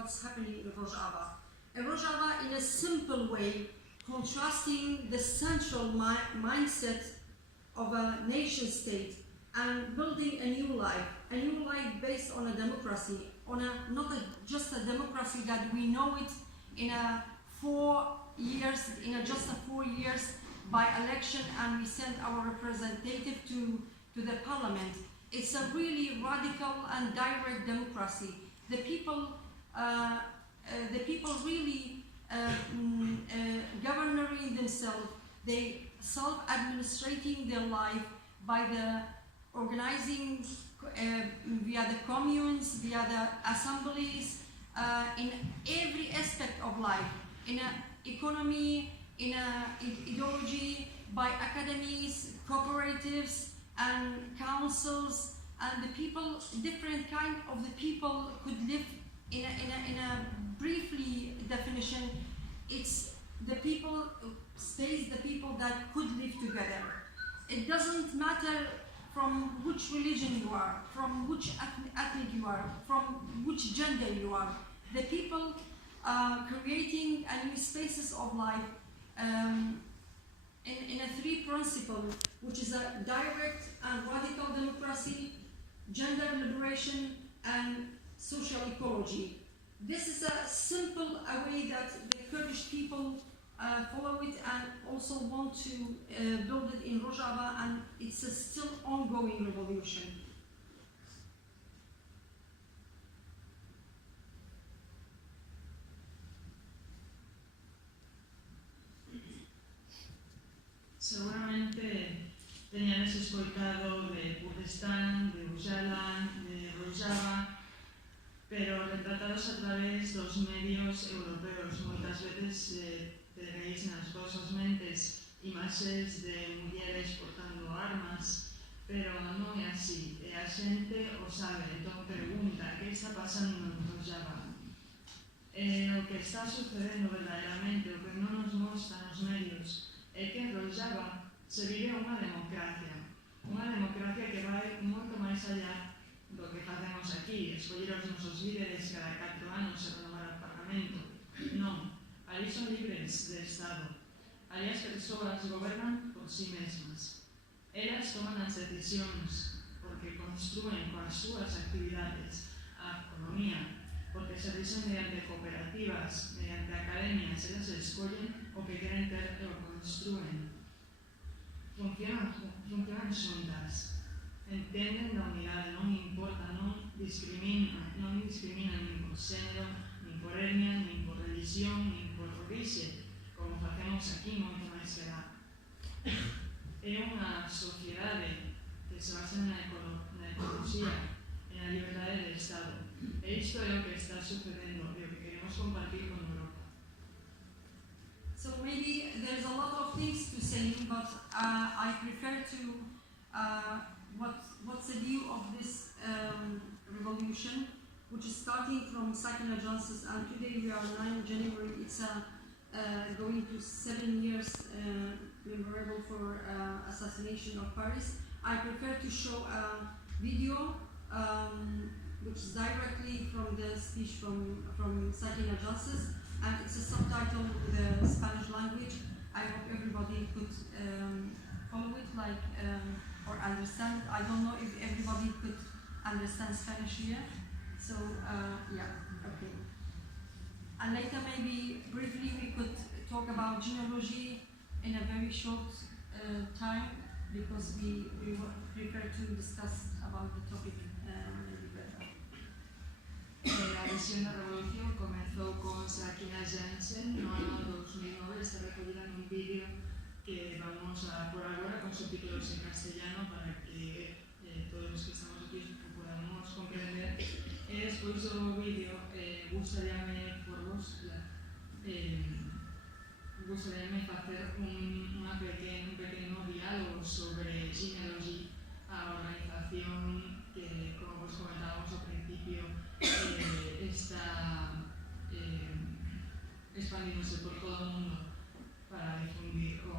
what's happening in Rojava. Rojava, in a simple way, contrasting the central mindset of a nation state and building a new life based on a democracy, not just a democracy that we know it in a 4 years, just 4 years by election, and we send our representative to the parliament. It's a really radical and direct democracy. The people really governing themselves, they self-administrating their life by the organizing via the communes, via the assemblies, in every aspect of life, in economy, in ideology, by academies, cooperatives, and councils, and the people, different kind of the people could live in a briefly definition. It's the people, stays the people that could live together. It doesn't matter from which religion you are, from which ethnic you are, from which gender you are. The people creating a new spaces of life in a 3 principles, which is a direct and radical democracy, gender liberation, and social ecology. This is a simple way that the Kurdish people follow it and also want to build it in Rojava, and it's a still ongoing revolution. Seguramente teníades escoitado de Kurdistán, de Öcalan, de Rojava, pero retratados a través dos medios europeos. Moitas veces tenéis nas vosas mentes imaxes de mulleres portando armas, pero non é así, e a xente o sabe, entón pregunta que está pasando en Rojava. O que está sucedendo verdadeiramente, o que non nos mostran os medios, é que en Rojava se vive unha democracia que vai moito máis allá do que facemos aquí, escoller os nosos líderes cada 4 anos e renovar o Parlamento. Non, ali son libres de Estado, ali as persoas gobernan por si mesmas. Elas toman as decisións porque construen coas súas actividades a economía, porque se dixen mediante cooperativas, mediante academias, elas escollen o que queren ter e o construen. Funcionan xuntas, entenden da unidade, non importa, non discriminan nin por xénero, nin por etnia, nin por religión, nin por orixe, como facemos aquí moito máis que lá. É unha sociedade que se basa na ecoloxía e na liberdade de Estado. E isto é o que está sucedendo e o que queremos compartir con Europa. So maybe there's a lot of things to say, but I prefer to what's the view of this revolution, which is starting from Sakina Johnson, and today we are 9 January. It's going to 7 years memorable for assassination of Paris. I prefer to show a video which is directly from the speech from Sakina Johnson, and it's a subtitle with the Spanish language. I hope everybody could follow it, or understand. I don't know if everybody could understand Spanish here. So yeah, okay. And later maybe briefly we could talk about genealogy in a very short time, because we prefer to discuss about the topic maybe better. A visión da revolución comezou con Sakina Jansen no ano 2009, está recollida nun vídeo que vamos a por agora con subtítulos en castellano para que todos os que estamos aquí podamos comprender. E despois do vídeo gustaríame por vos gustaríame facer un pequeno diálogo sobre Genealogy, a organización que, como vos comentábamos ao principio, está expandíndose por todo o mundo para difundir o